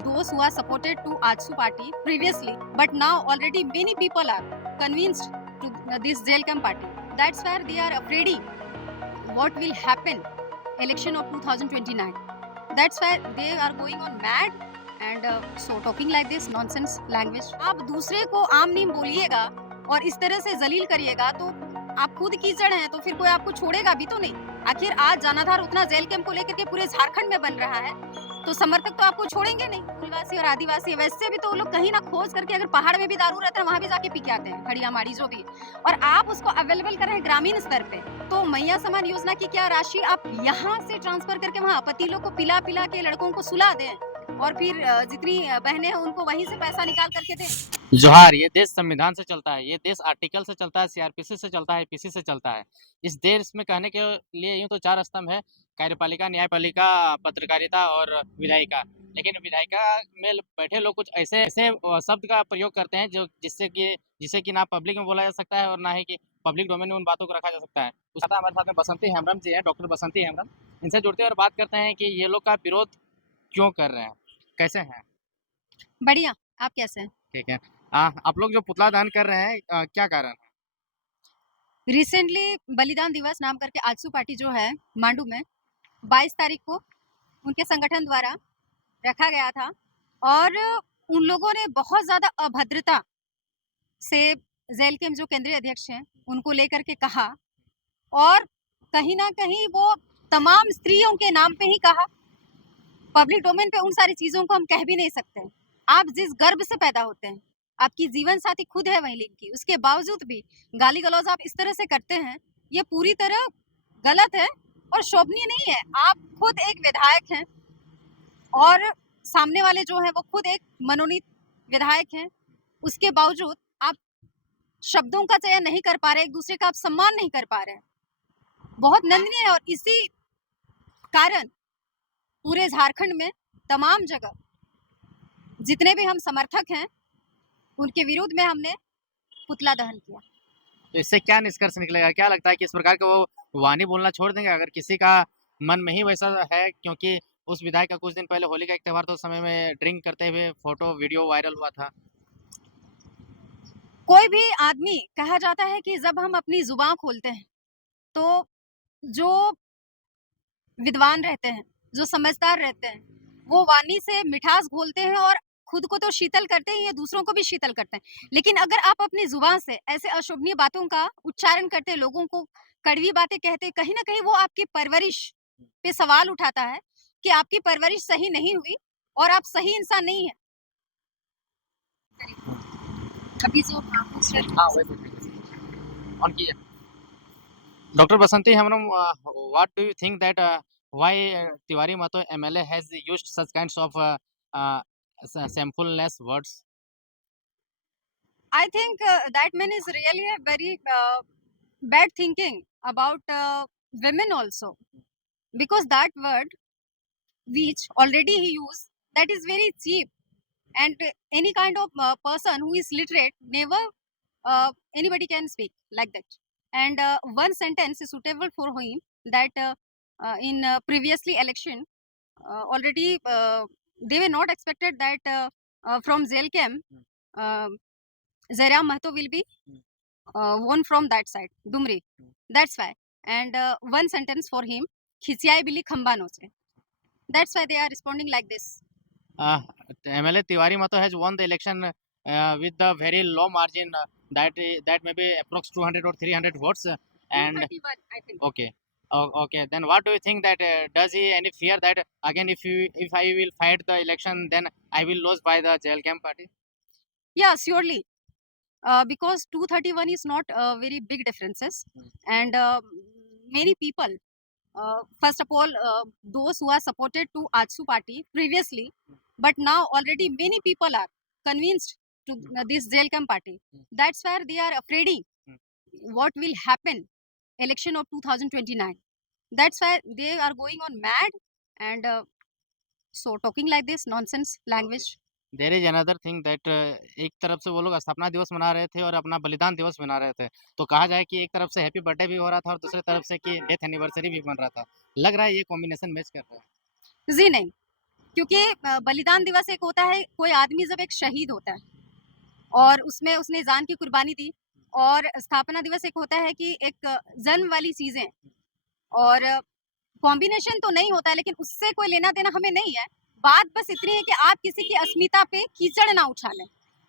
those who are supported to Ajsu party previously, but now already many people are convinced to this JLCAM party. That's where they are afraid what will happen election of 2029. That's why they are going on mad and so talking like this nonsense language. आप दूसरे को आम नीम बोलिएगा और इस तरह से जलील करिएगा तो आप खुद कीचड़ हैं तो फिर कोई आपको छोड़ेगा भी तो नहीं। आखिर आज जनाधार उतना जेल कैंप को लेकर के पूरे झारखंड में बन रहा है तो समर्थक तो आपको छोड़ेंगे नहीं। मूलवासी और आदिवासी वैसे भी तो वो लोग कहीं ना खोज करके अगर पहाड़ में भी दारू रहता है वहां भी जाके पी के आते हैं, खड़िया माड़ी जो भी, और आप उसको अवेलेबल कर रहे हैं ग्रामीण स्तर पे। तो मैया समान योजना की क्या राशि आप यहाँ से ट्रांसफर करके वहाँ पति लोग को पिला पिला के लड़कों को सुला दें और फिर जितनी बहनें हैं उनको वहीं से पैसा निकाल करके दें। जोहार। ये देश संविधान से चलता है, ये देश आर्टिकल से चलता है, सीआरपीसी से चलता है, पीसी से चलता है। इस देश में कहने के लिए यूं तो 4 स्तंभ है: कार्यपालिका, न्यायपालिका, पत्रकारिता और विधायिका। लेकिन विधायिका में बैठे लोग कुछ ऐसे ऐसे शब्द का प्रयोग करते हैं जो जिसे कि ना पब्लिक में बोला जा सकता है और ना ही कि पब्लिक डोमेन में उन बातों को रखा जा सकता है। उस हमारे साथ में बसंती हेम्ब्रम जी हैं, डॉक्टर बसंती हेम्ब्रम। इनसे जुड़ते हैं और बात करते हैं कि ये लोग का विरोध क्यों कर रहे हैं, कैसे हैं। बढ़िया, आप कैसे हैं? ठीक है। आप लोग जो पुतला दान कर रहे हैं, क्या कारण है? रिसेंटली बलिदान दिवस नाम करके आजसू पार्टी जो है मांडू में 22 तारीख को उनके संगठन द्वारा रखा गया था और उन लोगों ने बहुत ज्यादा अभद्रता से जेल के जो केंद्रीय अध्यक्ष हैं उनको लेकर के कहा और कहीं ना कहीं वो तमाम स्त्रियों के नाम पे ही कहा। पब्लिक डोमेन पे उन सारी चीजों को हम कह भी नहीं सकते। आप जिस गर्भ से पैदा होते हैं, आपकी जीवन साथी खुद है वही लिंग की, उसके बावजूद भी गाली गलौज आप इस तरह से करते हैं, ये पूरी तरह गलत है और शोभनीय नहीं है। आप खुद एक विधायक हैं और सामने वाले जो है वो खुद एक मनोनीत विधायक हैं, उसके बावजूद आप शब्दों का चयन नहीं कर पा रहे, एक दूसरे का आप सम्मान नहीं कर पा रहे हैं, बहुत निंदनीय है। और इसी कारण पूरे झारखंड में तमाम जगह जितने भी हम समर्थक हैं उनके विरोध में हमने पुतला दहन किया। तो इससे क्या निष्कर्ष निकलेगा? क्या लगता है कि इस प्रकार का वो वाणी बोलना छोड़ देंगे अगर किसी का मन में ही वैसा है? क्योंकि उस विधायक का कुछ दिन पहले होली का एक त्यौहार तो उस समय में ड्रिंक करते हुए फोटो वीडियो वायरल हुआ था। कोई भी आदमी, कहा जाता है कि जब हम अपनी जुबान खोलते हैं तो जो विद्वान रहते हैं, जो समझदार रहते हैं, वो वाणी से मिठास घोलते हैं और खुद को तो शीतल करते हैं, ये दूसरों को भी शीतल करते हैं। लेकिन अगर आप अपनी जुबान से ऐसे अशोभनीय बातों का उच्चारण करते, लोगों को कड़वी बातें कहते, कहीं ना कहीं वो आपकी परवरिश पे सवाल उठाता है कि आपकी परवरिश सही नहीं हुई और आप सही इंसान नहीं है। अभी जो ऑन कीजिए। Doctor Basanti Hembram, what do you think that why Tiwari Mahato MLA has used such kinds of shamefulness words? I think that man is really a very bad thinking about women also, because that word which already he used, that is very cheap, and any kind of person who is literate never anybody can speak like that. And one sentence is suitable for him, that in previously election already they were not expected that from jail camp Jairam Mahto will be won from that side, Dumri. That's why. And one sentence for him, Khichiyai Bili Khamba Noche. That's why they are responding like this. MLA Tiwari Mahto has won the election with the very low margin, that may be approx 200 or 300 votes. And 231, I think. okay. Okay, then what do you think that does he any fear that again if I will fight the election then I will lose by the jail camp party? Yeah, surely. Because 231 is not very big differences. And many people, first of all, those who are supported to Ajsu party previously, but now already many people are convinced to this jail camp party. That's where they are afraid what will happen election of 2029. That's why they are going on mad and so talking like this nonsense language. There is another thing that एक तरफ से वो लोग स्थापना दिवस मना रहे थे और अपना बलिदान दिवस मना रहे थे, तो कहा जाए कि एक तरफ से हैप्पी बर्थडे भी हो रहा था और दूसरी तरफ से कि डेथ एनिवर्सरी भी बन रहा था। लग रहा है ये कॉम्बिनेशन मैच कर रहा है। जी नहीं, क्योंकि बलिदान दिवस एक होता है, कोई आदमी जब एक शहीद होता है और उसमें उसने जान की कुर्बानी दी, और स्थापना दिवस एक होता है कि एक जन्म वाली चीजें, और कॉम्बिनेशन तो नहीं होता है, लेकिन उससे कोई लेना देना हमें नहीं है। बात बस इतनी है कि आप किसी की अस्मिता पे कीचड़ ना उछालें।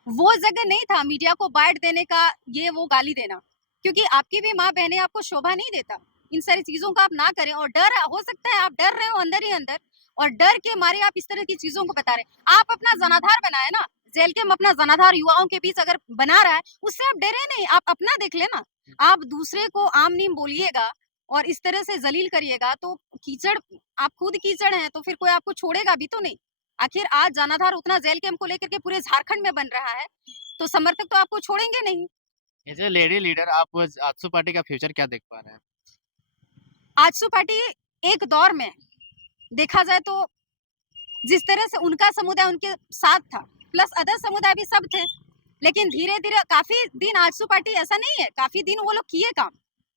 वो जगह नहीं था मीडिया को बाइट देने का, ये वो गाली देना, क्योंकि आपकी भी माँ बहनें आपको शोभा नहीं देता। इन सारी चीजों का आप ना करें, और डर हो सकता है आप डर रहे हो अंदर ही अंदर, और डर के मारे आप इस तरह की चीजों को बता रहे। आप अपना जनाधार बनाए ना, जेल के अपना जनाधार युवाओं के बीच अगर बना रहा है, उससे आप डरे नहीं, आप अपना देख लेना। आप दूसरे को आम नीम बोलिएगा और इस तरह से जलील करिएगा तो कीचड़, आप खुद कीचड़ हैं, तो फिर कोई आपको छोड़ेगा भी तो नहीं। आखिर आज जनाधार उतना जेल कैंप को लेकर के पूरे झारखंड में बन रहा है, तो समर्थक तो आपको छोड़ेंगे नहीं। एज ए लेडी लीडर आप आजसू पार्टी का फ्यूचर क्या देख पा रहे हैं? आजसू पार्टी एक दौर में देखा जाए तो जिस तरह से उनका समुदाय उनके साथ था, प्लस अदर समुदाय भी सब थे, लेकिन धीरे धीरे काफी दिन आजसू पार्टी ऐसा नहीं है, काफी दिन वो लोग किए काम,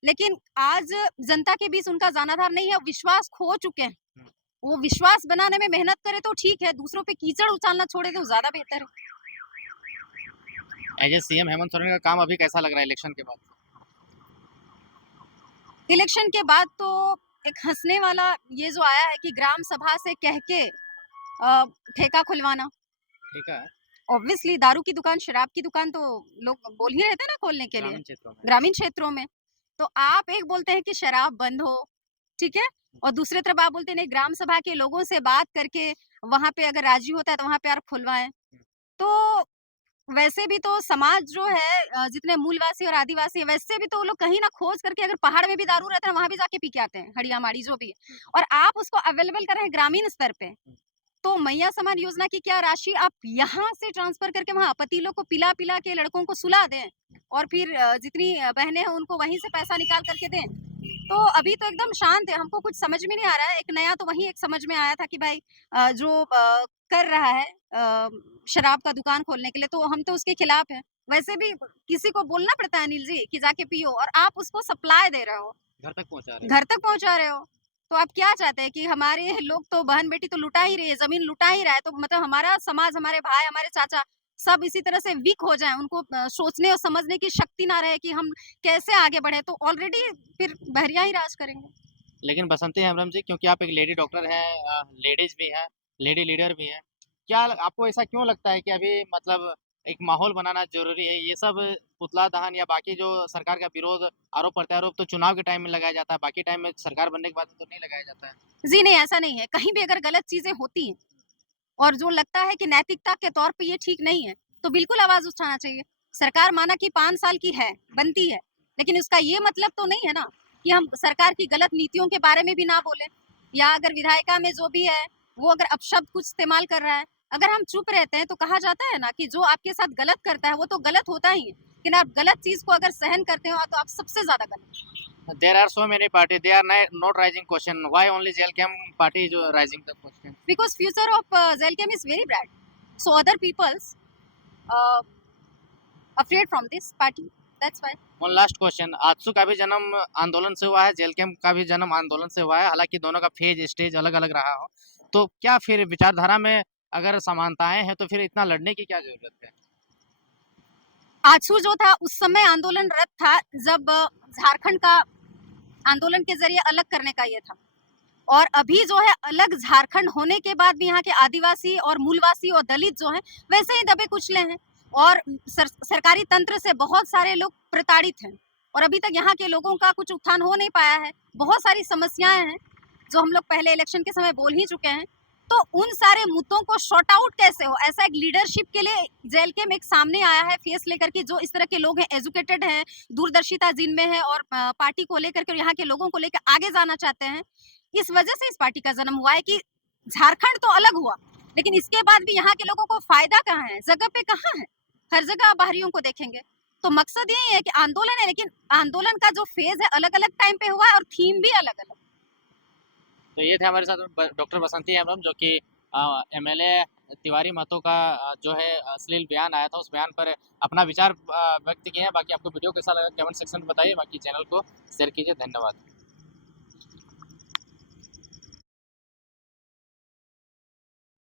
लेकिन आज जनता के बीच उनका जनाधार नहीं है, विश्वास खो चुके हैं। वो विश्वास बनाने में मेहनत करे तो ठीक है, दूसरों पे कीचड़ उछालना छोड़े तो ज्यादा बेहतर है। As a CM Hemant Soren का काम अभी कैसा लग रहा है इलेक्शन के बाद? इलेक्शन के बाद तो एक हंसने वाला ये जो आया है कि ग्राम सभा से कह के ठेका खुलवाना। ठीक है। ऑब्वियसली दारू की दुकान, शराब की दुकान तो लोग बोल ही रहे थे ना खोलने के लिए ग्रामीण क्षेत्रों में। ग्रामीण क्षेत्रों में। तो आप एक बोलते हैं कि शराब बंद हो, ठीक है, और दूसरे तरफ आप बोलते हैं नहीं, ग्राम सभा के लोगों से बात करके वहां पे अगर राजी होता है तो वहां पे आप खुलवाएं। तो वैसे भी तो समाज जो है जितने मूलवासी और आदिवासी है, वैसे भी तो वो लोग कहीं ना खोज करके, अगर पहाड़ में भी दारू रहता है वहां भी जाके पी के आते हैं, हड़िया माड़ी जो भी है, और आप उसको अवेलेबल कर रहे हैं ग्रामीण स्तर पे। तो मैया समान योजना की क्या राशि आप यहाँ से ट्रांसफर करके वहां पति लोग को पिला पिला के लड़कों को सुला दें, और फिर जितनी बहनें हैं उनको वहीं से पैसा निकाल करके दें। तो अभी तो एकदम शांत है, हमको कुछ समझ में नहीं आ रहा है। एक नया तो वही एक समझ में आया था कि भाई जो कर रहा है शराब का दुकान खोलने के लिए, तो हम तो उसके खिलाफ हैं। वैसे भी किसी को बोलना पड़ता है अनिल जी कि जाके पियो, और आप उसको सप्लाई दे रहे हो, घर तक पहुंचा रहे हो। तो आप क्या चाहते हैं कि हमारे लोग तो बहन बेटी तो लुटा ही रही है, जमीन लुटा ही रहा है, तो मतलब हमारा समाज, हमारे भाई, हमारे चाचा सब इसी तरह से वीक हो जाएं, उनको सोचने और समझने की शक्ति ना रहे कि हम कैसे आगे बढ़े, तो ऑलरेडी फिर बहरिया ही राज करेंगे। लेकिन बसंती हेम्ब्रम जी, क्योंकि आप एक लेडी डॉक्टर हैं, लेडीज भी हैं, लेडी लीडर भी हैं, क्या आपको ऐसा क्यों लगता है कि अभी मतलब एक माहौल बनाना जरूरी है? ये सब पुतला दहन या बाकी जो सरकार का विरोध, आरोप प्रत्यारोप तो चुनाव के टाइम में लगाया जाता है, बाकी टाइम में सरकार बनने के बाद तो नहीं लगाया जाता है। जी नहीं, ऐसा नहीं है। कहीं भी अगर गलत चीजें होती हैं और जो लगता है कि नैतिकता के तौर पे ये ठीक नहीं है, तो बिल्कुल आवाज उठाना चाहिए। सरकार माना कि 5 साल की है, बनती है, लेकिन उसका ये मतलब तो नहीं है ना कि हम सरकार की गलत नीतियों के बारे में भी ना बोले, या अगर विधायिका में जो भी है वो अगर अपशब्द कुछ इस्तेमाल कर रहा है, अगर हम चुप रहते हैं तो कहा जाता है ना कि जो आपके साथ गलत करता है वो तो गलत होता ही है, लेकिन आप गलत चीज को अगर सहन करते हो तो आप सबसे ज्यादा गलत। There are so many parties, they are not rising question. Why only JLKM party is rising the question? Because future of Zelchem is very bright, so other people's uh, afraid from this party, that's why. One last question. AJSU का भी जन्म आंदोलन से हुआ है, जेलकैम का भी जन्म आंदोलन से हुआ है, हालांकि दोनों का फेज स्टेज अलग अलग रहा हो, तो क्या फिर विचारधारा में अगर समानताएं हैं तो फिर इतना लड़ने की क्या जरूरत है? आजसू जो था उस समय आंदोलनरत था जब झारखंड का आंदोलन के जरिए अलग करने का ये था, और अभी जो है अलग झारखंड होने के बाद भी यहाँ के आदिवासी और मूलवासी और दलित जो हैं वैसे ही दबे कुचले हैं, और सरकारी तंत्र से बहुत सारे लोग प्रताड़ित हैं, और अभी तक यहाँ के लोगों का कुछ उत्थान हो नहीं पाया है। बहुत सारी समस्याएं हैं जो हम लोग पहले इलेक्शन के समय बोल ही चुके हैं। तो उन सारे मुद्दों को शॉर्ट आउट कैसे हो, ऐसा एक लीडरशिप के लिए जेलकेम एक सामने आया है फेस लेकर के, जो इस तरह के लोग हैं, एजुकेटेड हैं, दूरदर्शिता जिनमें है, और पार्टी को लेकर के, यहाँ के लोगों को लेकर आगे जाना चाहते हैं। इस वजह से इस पार्टी का जन्म हुआ है कि झारखंड तो अलग हुआ, लेकिन इसके बाद भी यहाँ के लोगों को फायदा कहाँ है, जगह पे कहाँ है? हर जगह आप बाहरियों को देखेंगे। तो मकसद यही है कि आंदोलन है, लेकिन आंदोलन का जो फेज है अलग अलग टाइम पे हुआ है, और थीम भी अलग अलग। तो ये थे हमारे साथ डॉक्टर बसंती हेम्ब्रम, जो कि एमएलए तिवारी महतो का जो है अश्लील बयान आया था, उस बयान पर अपना विचार व्यक्त किए हैं। बाकी आपको वीडियो कैसा लगा कमेंट सेक्शन में बताइए, बाकी चैनल को शेयर कीजिए। धन्यवाद।